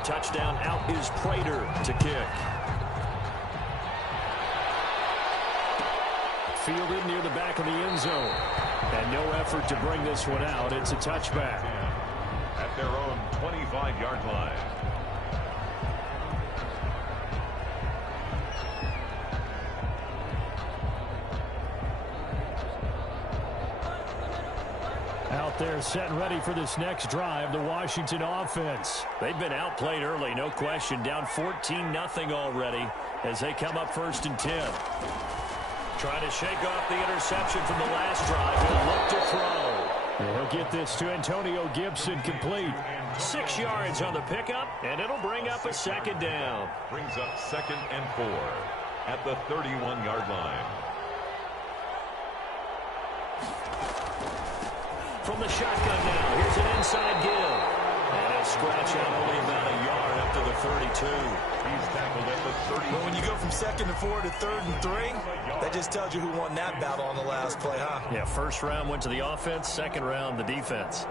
the touchdown. Out is Prater to kick. Fielded near the back of the end zone. And no effort to bring this one out. It's a touchback. At their own 25-yard line. Out there set and ready for this next drive, the Washington offense. They've been outplayed early, no question. Down 14-0 already as they come up 1st and 10. Trying to shake off the interception from the last drive. He'll look to throw. And he'll get this to Antonio Gibson complete. 6 yards on the pickup, and it'll bring up a 2nd down. Brings up 2nd and 4 at the 31-yard line. From the shotgun now, here's an inside give. And he'll scratch out only about a yard up to the 32. He's tackled at the 30. Well, when you go from 2nd and 4 to 3rd and 3, that just tells you who won that battle on the last play, huh? Yeah, 1st round went to the offense, 2nd round the defense.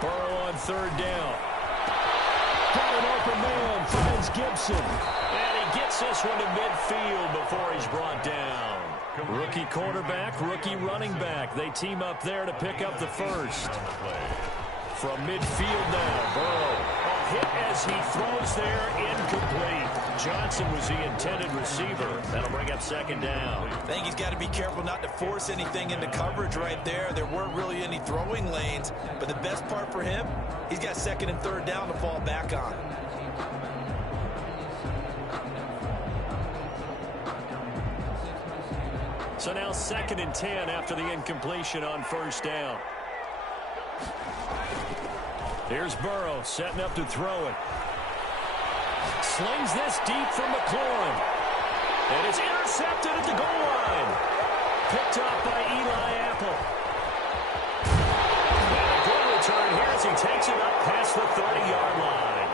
Burrow on 3rd down. Got an open man, finds Gibson. And he gets this one to midfield before he's brought down. Rookie quarterback, rookie running back. They team up there to pick up the 1st. From midfield now, Burrow. Hit as he throws there, incomplete. Johnson was the intended receiver. That'll bring up 2nd down. I think he's got to be careful not to force anything into coverage right there. There weren't really any throwing lanes, but the best part for him, he's got 2nd and 3rd down to fall back on. So now 2nd and 10 after the incompletion on 1st down. Here's Burrow setting up to throw it. Slings this deep from McLaurin. And it's intercepted at the goal line. Picked up by Eli Apple. And a good return here as he takes it up past the 30-yard line.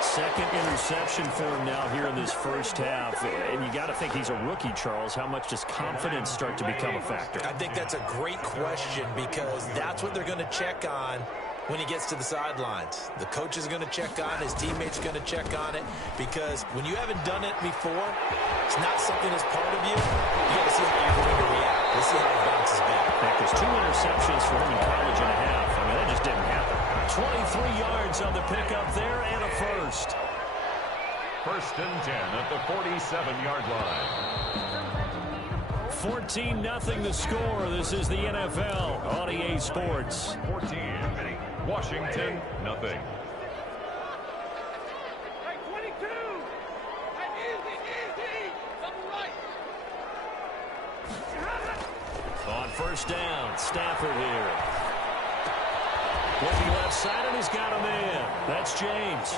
2nd interception for him now here in this 1st half. And you got to think he's a rookie, Charles. How much does confidence start to become a factor? I think that's a great question because that's what they're going to check on when he gets to the sidelines. The coach is going to check on, his teammates are going to check on it, because when you haven't done it before, it's not something that's part of you. You got to see how you're going to react. Let's see how he bounces back. There's 2 interceptions for him in college and a half. I mean, that just didn't happen. 23 yards on the pickup there and a 1st. 1st and 10 at the 47-yard line. 14-0 the score. This is the NFL on EA Sports. 14. Washington, nothing. On 1st down, Stafford here. Looking left side, and he's got a man. That's James.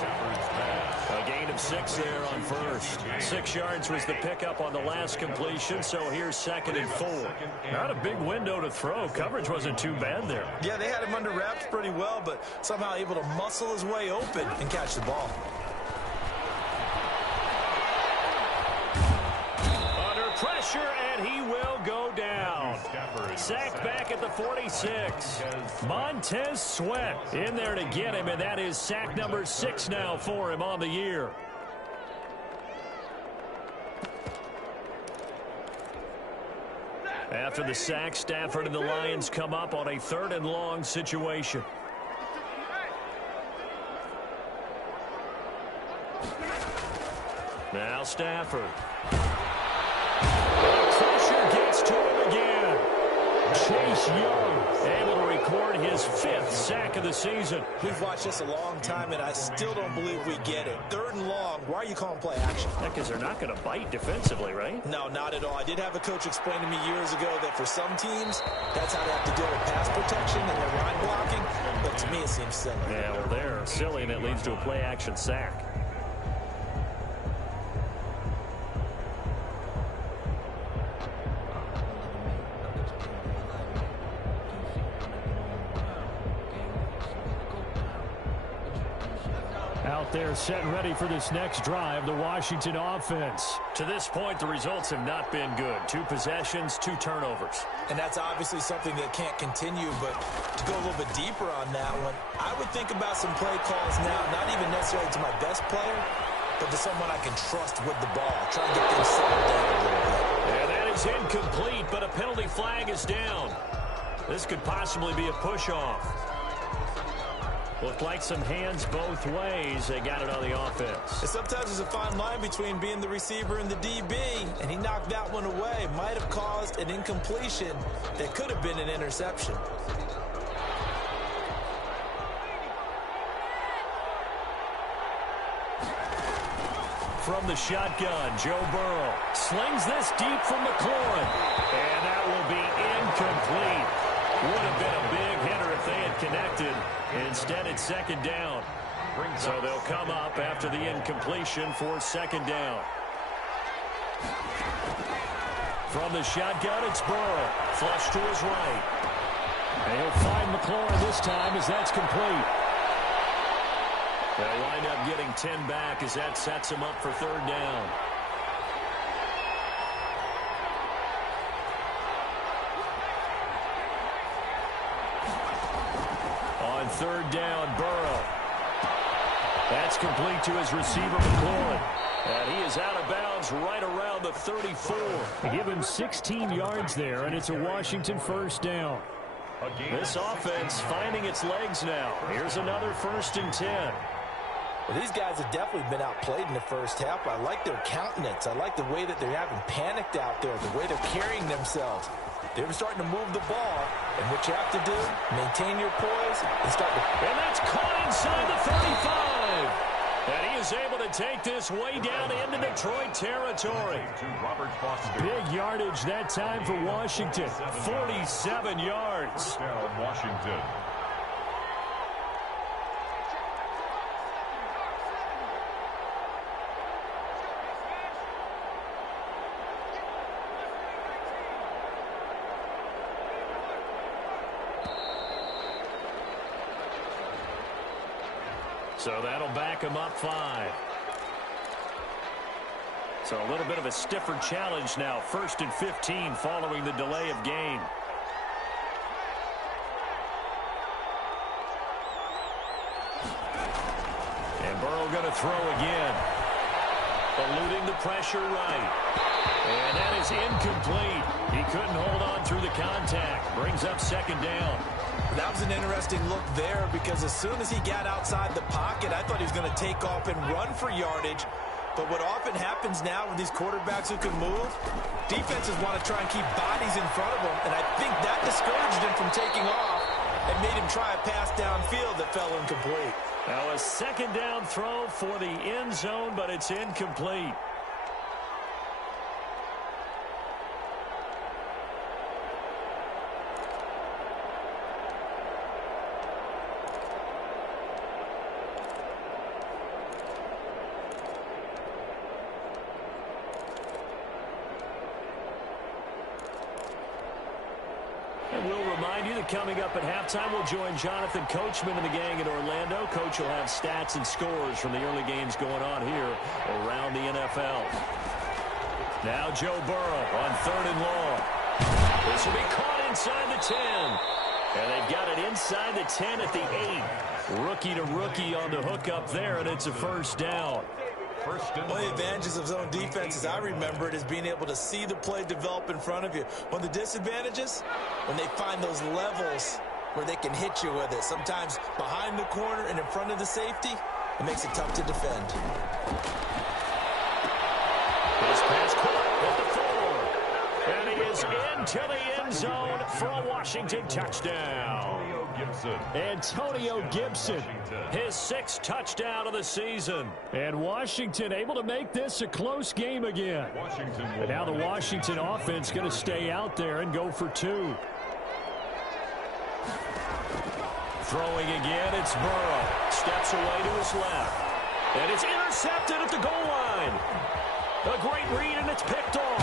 A gain of 6 there on 1st. 6 yards was the pickup on the last completion, so here's 2nd and 4. Not a big window to throw. Coverage wasn't too bad there. Yeah, they had him under wraps pretty well, but somehow able to muscle his way open and catch the ball. Under pressure, and he will go down. Sacked back at the 46. Montez Sweat in there to get him, and that is sack number 6 now for him on the year. After the sack, Stafford and the Lions come up on a 3rd and long situation. Now Stafford. Pressure gets to him again. Chase Young able to record his 5th sack of the season. We've watched this a long time, and I still don't believe we get it. 3rd and long. Why are you calling play action? Because they're not going to bite defensively, right? No, not at all. I did have a coach explain to me years ago that for some teams, that's how they have to deal with pass protection and their line blocking. But to me, it seems silly. Yeah, well, they're silly, and it leads to a play-action sack. Out there set and ready for this next drive, the Washington offense. To this point, the results have not been good. 2 possessions, 2 turnovers. And that's obviously something that can't continue, but to go a little bit deeper on that one, I would think about some play calls now, not even necessarily to my best player, but to someone I can trust with the ball. Try and get things settled down a little bit. And that is incomplete, but a penalty flag is down. This could possibly be a push-off. Looked like some hands both ways. They got it on the offense. And sometimes there's a fine line between being the receiver and the DB, and he knocked that one away. Might have caused an incompletion that could have been an interception. From the shotgun, Joe Burrow slings this deep from McLaurin. And that will be incomplete. Would have been a big hitter if they had connected. Instead, it's second down. So they'll come up after the incompletion for second down. From the shotgun, it's Burrow. Flush to his right. And he'll find McLaurin this time as that's complete. They'll wind up getting 10 back as that sets him up for third down. On third down, Burrow. That's complete to his receiver, McLaurin. And he is out of bounds right around the 34. They give him 16 yards there, and it's a Washington first down. This offense finding its legs now. Here's another 1st and 10. Well, these guys have definitely been outplayed in the first half. I like their countenance. I like the way that they're having panicked out there, the way they're carrying themselves. They were starting to move the ball, and what you have to do, maintain your poise and start to... And that's caught inside the 35. And he is able to take this way down into Detroit territory. Big yardage that time for Washington. 47 yards. Washington. So that'll back him up 5. So a little bit of a stiffer challenge now. 1st and 15 following the delay of game. And Burrow going to throw again. Eluding the pressure right. And that is incomplete. He couldn't hold on through the contact. Brings up second down. That was an interesting look there because as soon as he got outside the pocket, I thought he was going to take off and run for yardage. But what often happens now with these quarterbacks who can move, defenses want to try and keep bodies in front of them, and I think that discouraged him from taking off and made him try a pass downfield that fell incomplete. Now a second down throw for the end zone, but it's incomplete. Coming up at halftime, we'll join Jonathan Coachman and the gang in Orlando. Coach will have stats and scores from the early games going on here around the NFL. Now Joe Burrow on 3rd and long. This will be caught inside the 10. And they've got it inside the 10 at the 8. Rookie to rookie on the hook up there, and it's a first down. One of the advantages of zone defense, as I remember it, is being able to see the play develop in front of you. One of the disadvantages, when they find those levels where they can hit you with it, sometimes behind the corner and in front of the safety, it makes it tough to defend. This pass caught at the 4. And he is into the end zone for a Washington touchdown. Antonio Gibson, his 6th touchdown of the season. And Washington able to make this a close game again. And now the Washington offense going to stay out there and go for 2. Throwing again, it's Burrow. Steps away to his left. And it's intercepted at the goal line. A great read, and it's picked off.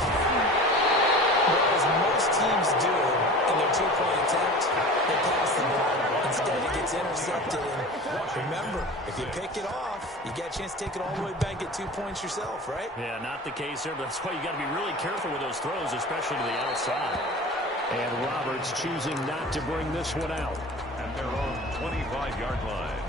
Well, as most teams do in their two-point attempt, they pass the ball. Instead, it gets intercepted. And remember, if you pick it off, you get a chance to take it all the way back, get 2 points yourself, right? Yeah, not the case there, but that's why you got to be really careful with those throws, especially to the outside. And Roberts choosing not to bring this one out. At their own 25-yard line.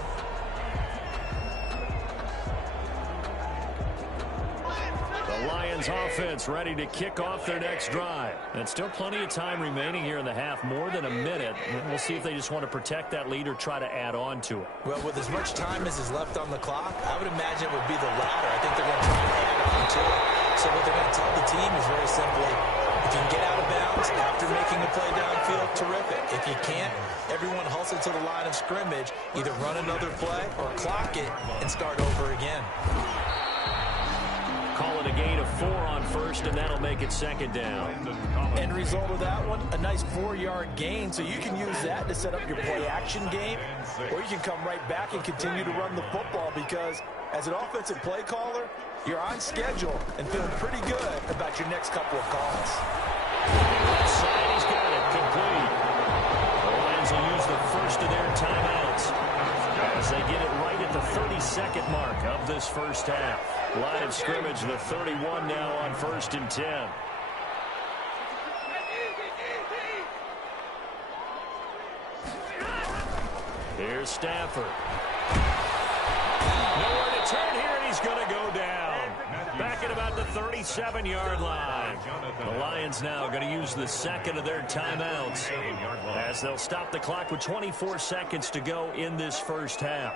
The Lions offense ready to kick off their next drive. And still plenty of time remaining here in the half, more than a minute. We'll see if they just want to protect that lead or try to add on to it. Well, with as much time as is left on the clock, I would imagine it would be the latter. I think they're going to try and add on to it. So what they're going to tell the team is very simply, if you can get out of bounds after making a play downfield, terrific. If you can't, everyone hustle to the line of scrimmage, either run another play or clock it and start over again. Call it a gain of 4 on first, and that'll make it second down. End result of that one, a nice 4-yard gain, so you can use that to set up your play-action game, or you can come right back and continue to run the football because as an offensive play caller, you're on schedule and feeling pretty good about your next couple of calls. Left side, he's got it, complete. The Lions will use the first of their timeouts as they get it right at the 32nd mark of this first half. Line of scrimmage, the 31 now on 1st and 10. Here's Stafford. Nowhere to turn here, and he's going to go down. Back at about the 37-yard line. The Lions now going to use the second of their timeouts as they'll stop the clock with 24 seconds to go in this first half.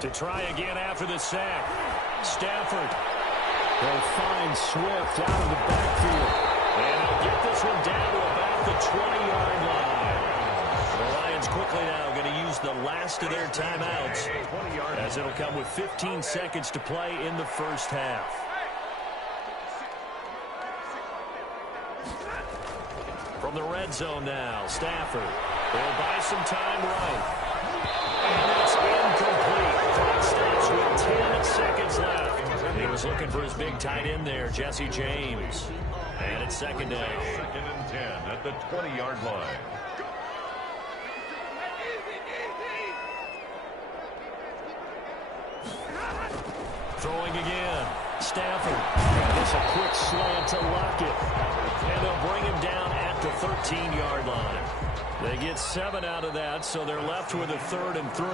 To try again after the sack. Stafford. They'll find Swift out of the backfield. And they'll get this one down to about the 20-yard line. The Lions quickly now going to use the last of their timeouts as it'll come with 15 seconds to play in the first half. From the red zone now, Stafford. They'll buy some time right. And it's incomplete. Clock stops with 10 seconds left. He was looking for his big tight end there, Jesse James. And it's second down. 2nd and 10 at the 20-yard line. Throwing again. Stafford. Just a quick slant to Lockett. And they'll bring him down at the 13-yard line. They get 7 out of that, so they're left with a 3rd and 3.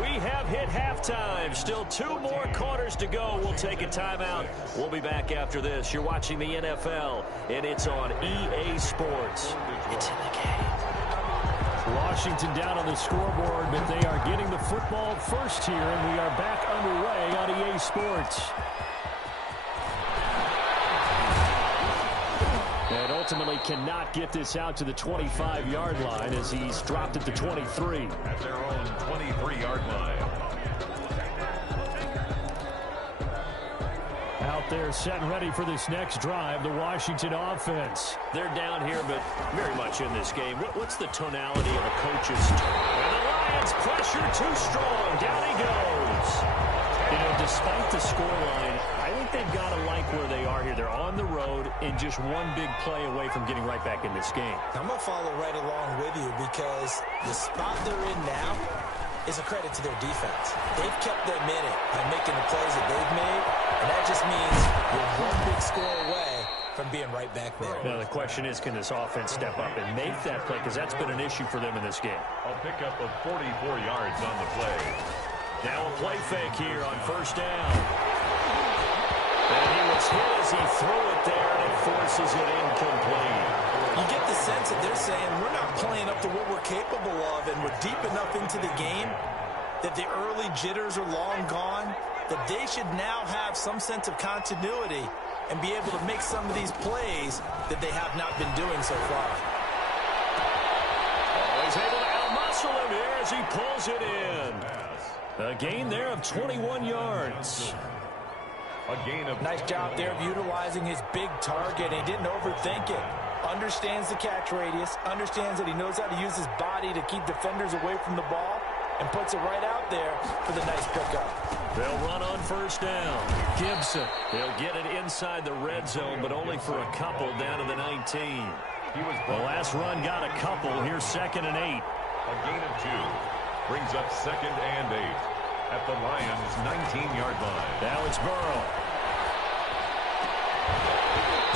We have hit halftime. Still 2 more quarters to go. We'll take a timeout. We'll be back after this. You're watching the NFL, and it's on EA Sports. It's in the game. Washington down on the scoreboard, but they are getting the football first here, and we are back underway on EA Sports. And ultimately cannot get this out to the 25-yard line as he's dropped at the 23. At their own 23-yard line. Out there set and ready for this next drive, the Washington offense. They're down here, but very much in this game. What's the tonality of a coach's tone? And the Lions pressure too strong. Down he goes. You know, despite the scoreline, I think they've got to like where they are here. They're on the road and just one big play away from getting right back in this game. I'm going to follow right along with you because the spot they're in now is a credit to their defense. They've kept them in it by making the plays that they've made, and that just means you're one big score away from being right back there. Now, the question is, can this offense step up and make that play? Because that's been an issue for them in this game. A pickup of 44 yards on the play. Now a play fake here on first down. And he was hit as he threw it there, and it forces it incomplete. You get the sense that they're saying we're not playing up to what we're capable of, and we're deep enough into the game that the early jitters are long gone, that they should now have some sense of continuity and be able to make some of these plays that they have not been doing so far. Oh, he's able to outmuscle him here as he pulls it in. A gain there of 21 yards. A gain of... Nice job there of utilizing his big target. He didn't overthink it. Understands the catch radius. Understands that he knows how to use his body to keep defenders away from the ball. and puts it right out there for the nice pickup. They'll run on first down. Gibson, he'll get it inside the red zone, but only for a couple down to the 19. The last run got a couple. Here's 2nd and 8. A gain of 2 brings up 2nd and 8 at the Lions' 19-yard line. Now it's Burrow.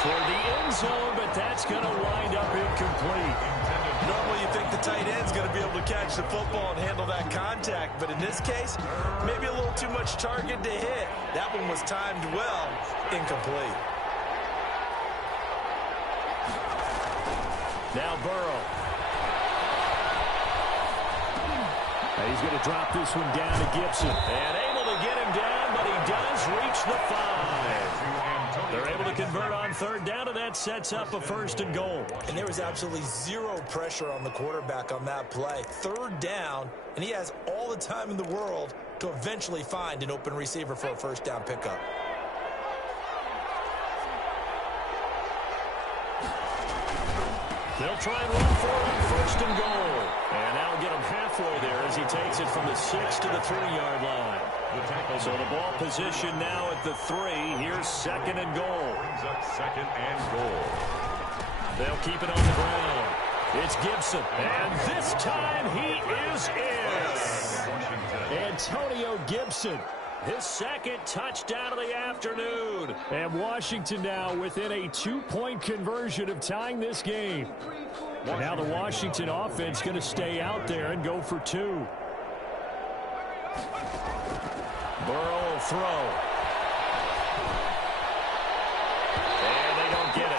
Toward the end zone, but that's going to wind up incomplete. Normally you think the tight end's going to be able to catch the football and handle that contact, but in this case, maybe a little too much target to hit. That one was timed well, incomplete. Now Burrow. He's going to drop this one down to Gibson. And able to get him down, but he does reach the 5. They're able to convert on 3rd down, and that sets up a 1st and goal. And there was absolutely zero pressure on the quarterback on that play. 3rd down, and he has all the time in the world to eventually find an open receiver for a 1st down pickup. They'll try and run for it on 1st and goal. And that'll get him halfway there as he takes it from the 6 to the 3-yard line. So the ball position now at the 3. Here's 2nd and goal. Brings up 2nd and goal. They'll keep it on the ground. It's Gibson. And this time he is in. Antonio Gibson. His 2nd touchdown of the afternoon. And Washington now within a 2-point conversion of tying this game. And now the Washington offense going to stay out there and go for 2. Burrow will throw. And they don't get it.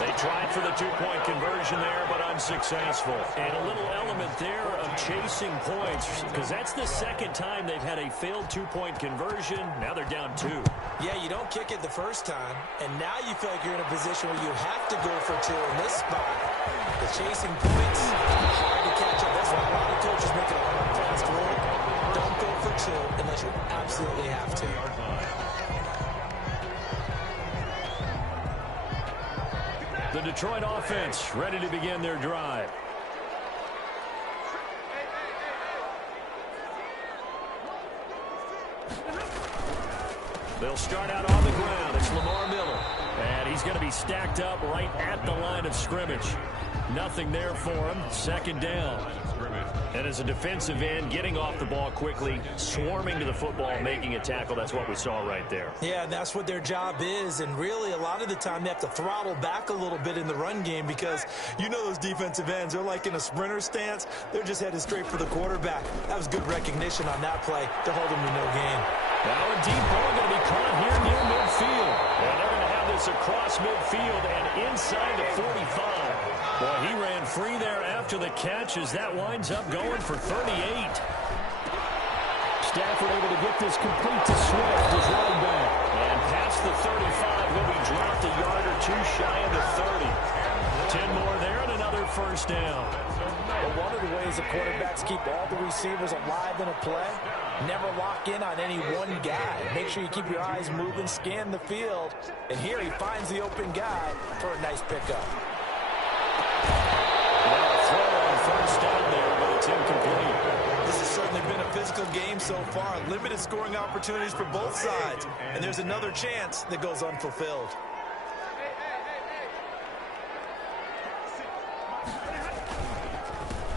They tried for the 2-point conversion there, but unsuccessful. And a little element there of chasing points, because that's the 2nd time they've had a failed 2-point conversion. Now they're down 2. Yeah, you don't kick it the first time, and now you feel like you're in a position where you have to go for 2 in this spot. The chasing points, hard to catch up. That's why a lot of coaches make it a hard, fast rule. Don't go for 2 unless you absolutely have to. The Detroit offense ready to begin their drive. They'll start out on the ground. It's Lamar Miller. And he's going to be stacked up right at the line of scrimmage. Nothing there for him. 2nd down. And as a defensive end, getting off the ball quickly, swarming to the football, making a tackle. That's what we saw right there. Yeah, and that's what their job is. And really, a lot of the time, they have to throttle back a little bit in the run game because you know those defensive ends, they're like in a sprinter stance. They're just headed straight for the quarterback. That was good recognition on that play to hold him to no gain. Now a deep ball going to be caught here near midfield. And they're going to have this across midfield and inside the 45. Boy, he ran free there after the catch as that winds up going for 38. Stafford able to get this complete to Swift, his running back. And past the 35, will be dropped a yard or 2 shy of the 30. 10 more there and another 1st down. But one of the ways the quarterbacks keep all the receivers alive in a play, never lock in on any one guy. Make sure you keep your eyes moving, scan the field. And here he finds the open guy for a nice pickup. Now a throw on 1st down there, but it's incomplete. This has certainly been a physical game so far. Limited scoring opportunities for both sides. And there's another chance that goes unfulfilled.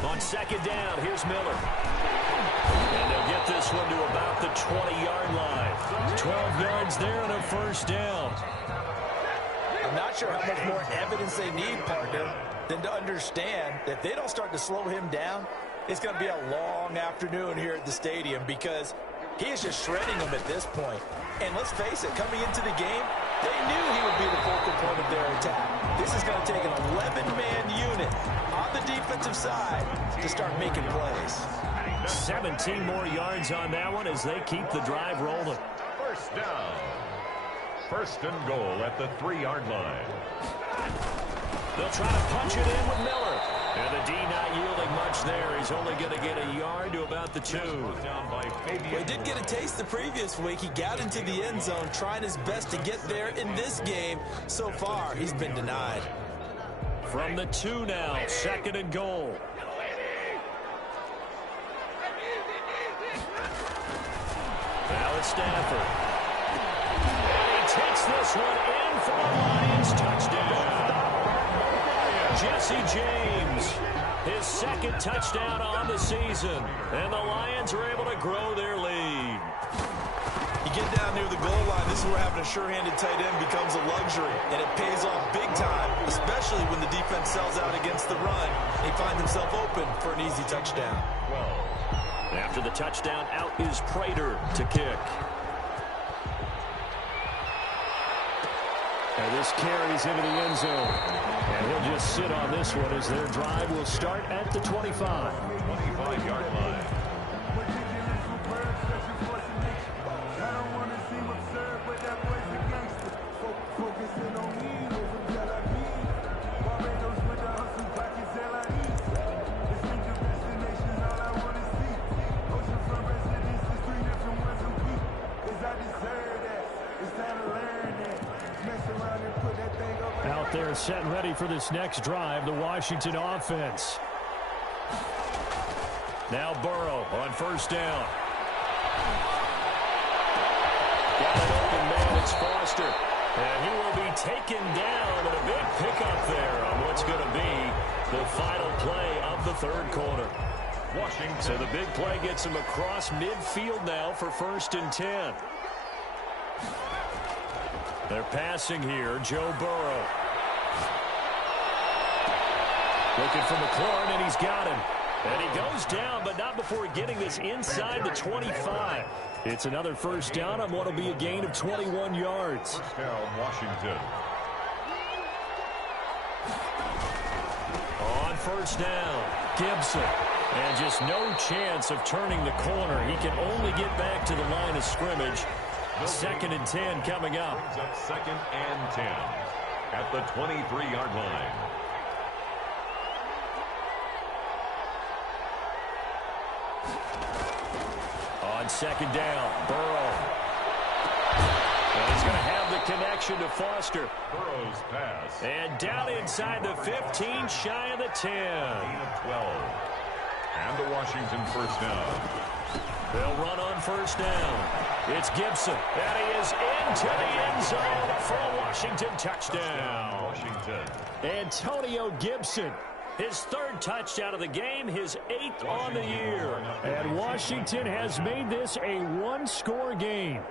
On 2nd down, here's Miller. And they'll get this one to about the 20-yard line. 12 yards there and a 1st down. I'm not sure how much more evidence they need, partner, than to understand that if they don't start to slow him down, it's going to be a long afternoon here at the stadium because he is just shredding them at this point. And let's face it, coming into the game, they knew he would be the focal point of their attack. This is going to take an 11-man unit on the defensive side to start making plays. 17 more yards on that one as they keep the drive rolling. 1st down. 1st and goal at the 3-yard line. They'll try to punch it in with Miller. And the D not yielding much there. He's only going to get a yard to about the 2. Well, he did get a taste the previous week. He got into the end zone, trying his best to get there in this game. So far, he's been denied. From the 2 now, 2nd and goal. Stafford. And he takes this one in for the Lions touchdown. Jesse James, his second touchdown on the season. And the Lions are able to grow their lead. You get down near the goal line, this is where having a sure-handed tight end becomes a luxury. And it pays off big time, especially when the defense sells out against the run. He finds himself open for an easy touchdown. After the touchdown, out is Prater to kick. And this carries him to the end zone. And he'll just sit on this one as their drive will start at the 25. 25-yard line. Out there set and ready for this next drive, the Washington offense. Now Burrow on first down. Got an open man, it's Foster. And he will be taken down, but a big pickup there on what's going to be the final play of the third quarter. Washington. So the big play gets him across midfield now for 1st and 10. They're passing here, Joe Burrow. Looking for McLaurin, and he's got him. And he goes down, but not before getting this inside the 25. It's another first down on what will be a gain of 21 yards. First down, Washington. On first down, Gibson. And just no chance of turning the corner. He can only get back to the line of scrimmage. 2nd and 10 coming up. Brings up 2nd and 10 at the 23-yard line. On 2nd down, Burrow. And he's going to have the connection to Foster. Burrow's pass. And down inside the 15, shy of the 10. Gain of 12. And the Washington first down. They'll run on first down. It's Gibson. And he is into the end zone for a Washington touchdown. Washington. Antonio Gibson. His 3rd touchdown of the game, his 8th on the year. And Washington has made this a one-score game.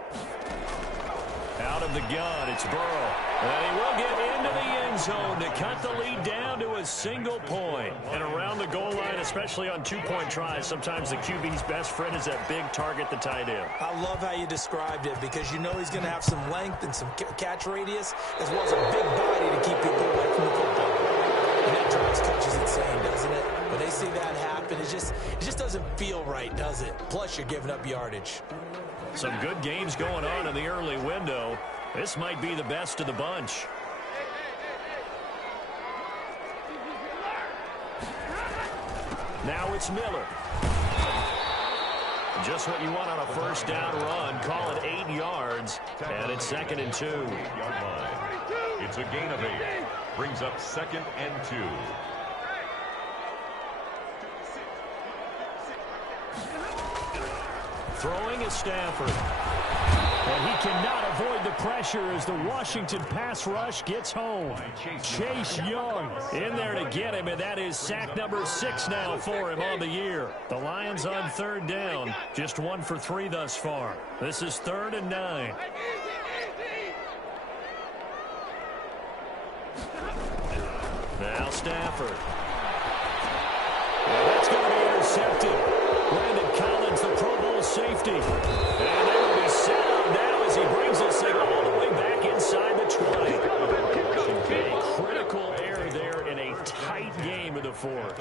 Out of the gun, it's Burrow. And he will get into the end zone to cut the lead down to a single point. And around the goal line, especially on two-point tries, sometimes the QB's best friend is that big target, the tight end. I love how you described it because you know he's going to have some length and some catch radius as well as a big body to keep people away from the football. And that drives coaches insane, doesn't it? When they see that happen, it just doesn't feel right, does it? Plus, you're giving up yardage. Some good games going on in the early window. This might be the best of the bunch. Now it's Miller. Just what you want on a first down run. Call it 8 yards. And it's 2nd and 2. 8-yard line. It's a gain of 8. Brings up 2nd and 2. Throwing is Stafford. And he cannot avoid the pressure as the Washington pass rush gets home. Chase Young in there to get him, and that is sack number 6 now for him on the year. The Lions on 3rd down, just 1 for 3 thus far. This is 3rd and 9. Now Stafford. And that's going to be intercepted. Brandon Collins, the Pro Bowl safety. And they will be set up now as he brings this thing all the way back inside the 20. A critical error there in a tight game in the 4th.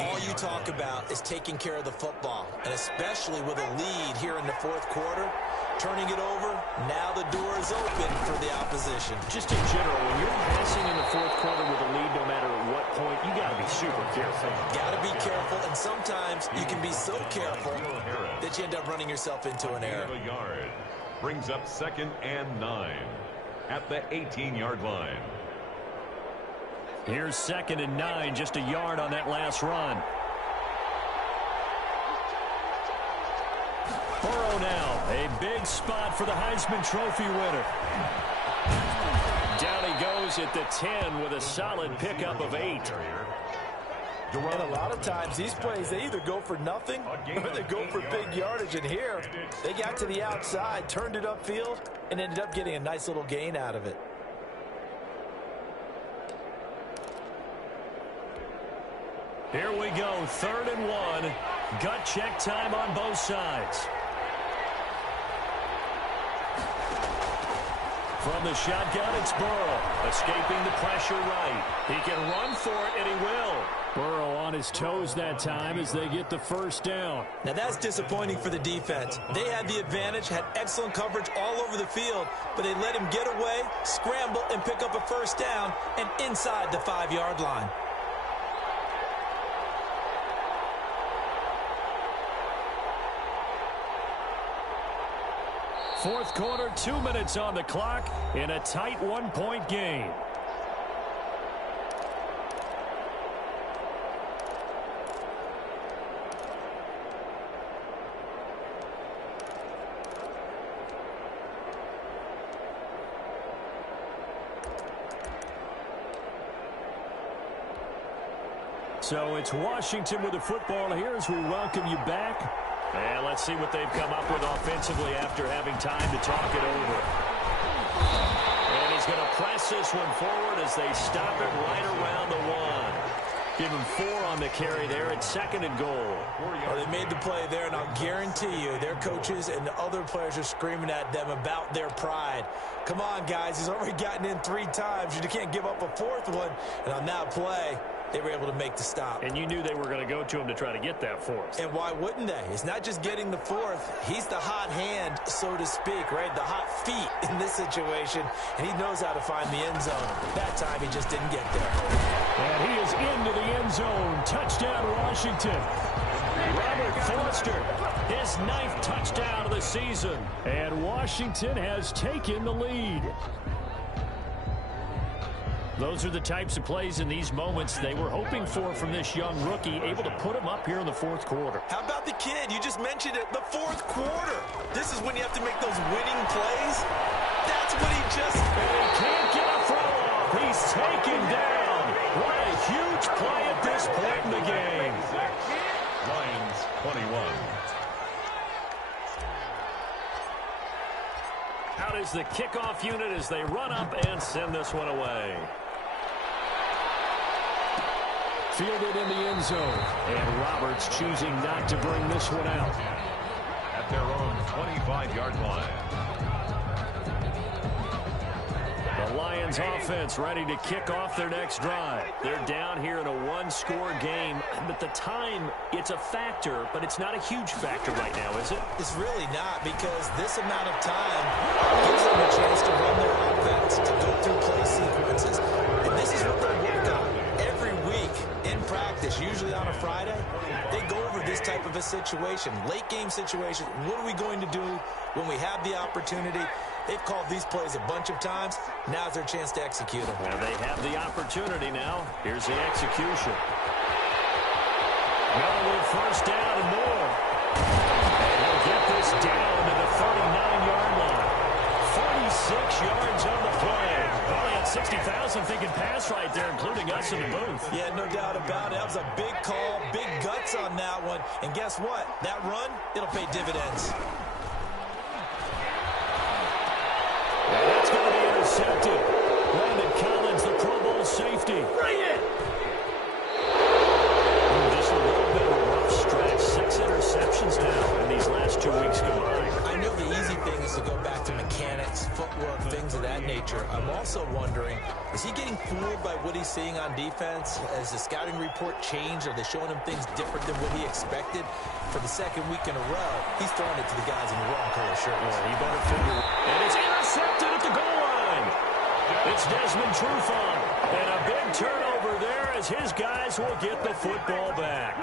All you talk about is taking care of the football, and especially with a lead here in the 4th quarter. Turning it over, now the door is open for the opposition. Just in general, when you're passing in the 4th quarter with a lead, no matter what point, you got to be super careful. Got to be careful, and sometimes you can be so careful that you end up running yourself into an error. A yard. Brings up 2nd and 9 at the 18-yard line. Here's 2nd and 9, just a yard on that last run. Burrow now, a big spot for the Heisman Trophy winner. Down he goes at the 10 with a solid pickup of 8. And a lot of times these plays, they either go for nothing or they go for big yardage. And here, they got to the outside, turned it upfield, and ended up getting a nice little gain out of it. Here we go, 3rd and 1. Gut check time on both sides. From the shotgun, it's Burrow, escaping the pressure right. He can run for it, and he will. Burrow on his toes that time as they get the first down. Now that's disappointing for the defense. They had the advantage, had excellent coverage all over the field, but they let him get away, scramble, and pick up a first down, and inside the 5-yard line. Fourth quarter, 2 minutes on the clock in a tight 1-point game. So it's Washington with the football here as we welcome you back. And let's see what they've come up with offensively after having time to talk it over. And he's going to press this one forward as they stop it right around the 1. Give him 4 on the carry there at 2nd and goal. Well, they made the play there, and I'll guarantee you their coaches and the other players are screaming at them about their pride. Come on, guys. He's already gotten in 3 times. You can't give up a 4th one. And on that play, they were able to make the stop. And you knew they were going to go to him to try to get that 4th. And why wouldn't they? It's not just getting the 4th. He's the hot hand, so to speak, right? The hot feet in this situation. And he knows how to find the end zone. That time, he just didn't get there. And he is into the end zone. Touchdown, Washington. Robert Foster, his 9th touchdown of the season. And Washington has taken the lead. Those are the types of plays in these moments they were hoping for from this young rookie, able to put him up here in the 4th quarter. How about the kid? You just mentioned it, the 4th quarter. This is when you have to make those winning plays. That's what he just... And he can't get a throw off. He's taken down. What a huge play at this point in the game. Lions 21. Out is the kickoff unit as they run up and send this one away. Fielded in the end zone. And Roberts choosing not to bring this one out. At their own 25-yard line. The Lions offense ready to kick off their next drive. They're down here in a 1-score game. But the time, it's a factor, but it's not a huge factor right now, is it? It's really not, because this amount of time gives them a chance to run their offense, to go through play sequences. And this is what they work on every week in practice, usually on a Friday. They go over this type of a situation, late game situation. What are we going to do when we have the opportunity? They've called these plays a bunch of times. Now's their chance to execute them. Well, they have the opportunity now. Here's the execution. Miller with first down and more. And he'll get this down to the 39-yard line. 46 yards on the play. Probably had 60,000 thinking pass right there, including us in the booth. Yeah, no doubt about it. That was a big call, big guts on that one. And guess what? That run, it'll pay dividends. And that's going to be intercepted. Landon Collins, the Pro Bowl safety. Bring it! Just a little bit of a rough stretch. 6 interceptions now in these last 2 weeks combined. I know the easy thing is to go back to mechanics, footwork, things of that nature. I'm also wondering, is he getting fooled by what he's seeing on defense? Has the scouting report changed? Are they showing him things different than what he expected? For the 2nd week in a row, he's throwing it to the guys in the wrong color shirts. Well, he better figure it. And it's intercepted at the goal line. It's Desmond Trufant. And a big turnover there as his guys will get the football back.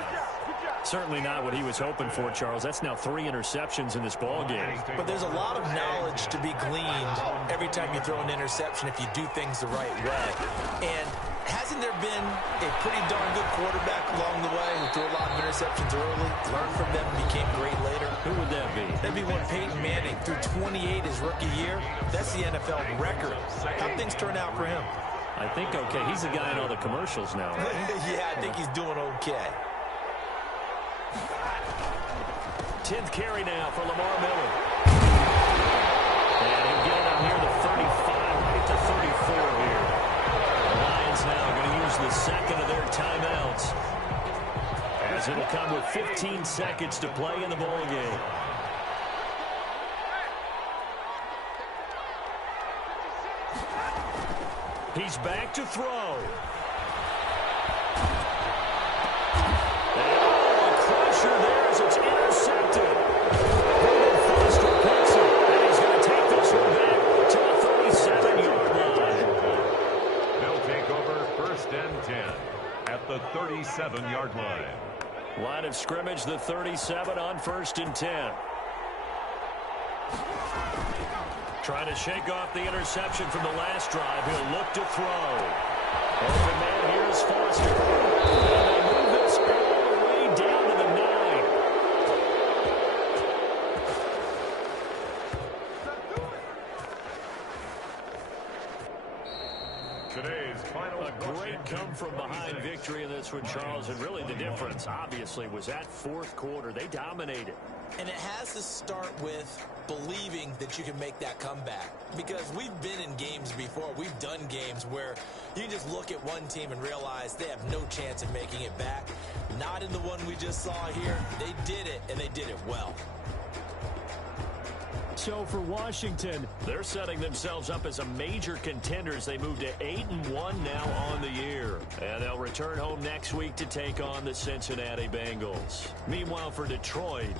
Certainly not what he was hoping for, Charles. That's now 3 interceptions in this ball game. But there's a lot of knowledge to be gleaned every time you throw an interception if you do things the right way. And Hasn't there been a pretty darn good quarterback along the way who threw a lot of interceptions early, learned from them, and became great later? Who would that be? That'd be one Peyton Manning threw 28 his rookie year. That's the NFL record. How things turn out for him? I think okay. He's the guy in all the commercials now. Yeah, I think he's doing okay. 10th carry now for Lamar Miller. And he'll get him near the 35, right to 34 here. The Lions now going to use the second of their timeouts, as it'll come with 15 seconds to play in the ball game. He's back to throw. And a crusher there as it's intercepted. Foster picks it, and he's going to take this one back to the 37-yard line. They'll take over 1st and 10 at the 37-yard line. Line of scrimmage, the 37 on 1st and 10. Trying to shake off the interception from the last drive. He'll look to throw. Open man, here's Foster. And they move this all the way down to the 9. Today's final. A great come-from-behind victory in this one, Charles. And really the difference, obviously, was that 4th quarter. They dominated. And it has to start with believing that you can make that comeback. Because we've been in games before. We've done games where you can just look at one team and realize they have no chance of making it back. Not in the one we just saw here. They did it, and they did it well. So for Washington, they're setting themselves up as a major contender as they move to 8-1 now on the year. And they'll return home next week to take on the Cincinnati Bengals. Meanwhile, for Detroit,